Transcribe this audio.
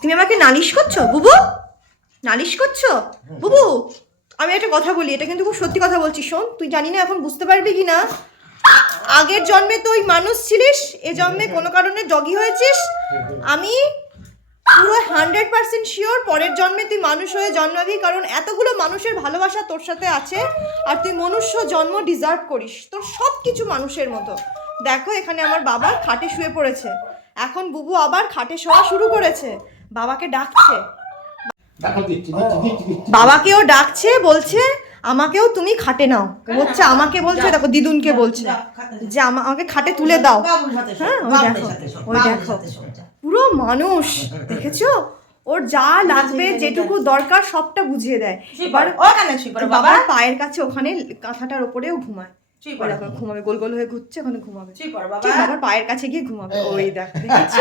তুমি আমাকে নালিশ করছ বুবু? নালিশ করছ? বুবু আমি একটা কথা বলি এটা কিন্তু খুব সত্যি কথা বলছি শোন তুই জানি না এখন বুঝতে পারবি কি না আগের জন্মে তুই মানুষ ছিলিস এ জন্মে কোনো কারণে ডগি হয়েছিস। আমি পুরো হান্ড্রেড পার্সেন্ট শিওর পরের জন্মে তুই মানুষ হয়ে জন্মাবি কারণ এতগুলো মানুষের ভালোবাসা তোর সাথে আছে আর তুই মনুষ্য জন্ম ডিজার্ভ করিস তোর সব কিছু মানুষের মতো। দেখো এখানে আমার বাবা খাটে শুয়ে পড়েছে। এখন বুবু আবার খাটে শোয়া শুরু করেছে। বাবাকে ডাকছে। দেখো দিচ্ছি দিচ্ছি দিচ্ছি দিচ্ছি। বাবাকেও ডাকছে বলছে আমাকেও তুমি খাটে নাও। বলছে আমাকে বলছে দেখো দিদুনকে বলছে যে আমাকে খাটে তুলে দাও। হ্যাঁ, ওই দেখো, ওই। পুরো মানুষ দেখেছ? ওর যা লাগবে যেটুকু দরকার সবটা বুঝিয়ে দেয়। এবার বাবা। বাবার পায়ের কাছে ওখানে কাঁথাটার ওপরেও ঘুমায়। ঘুমাবে গোল গোল হয়ে ঘুরছে ওখানে ঘুমাবে। বাবার পায়ের কাছে গিয়ে ঘুমাবে। ওই দেখ দেখেছ?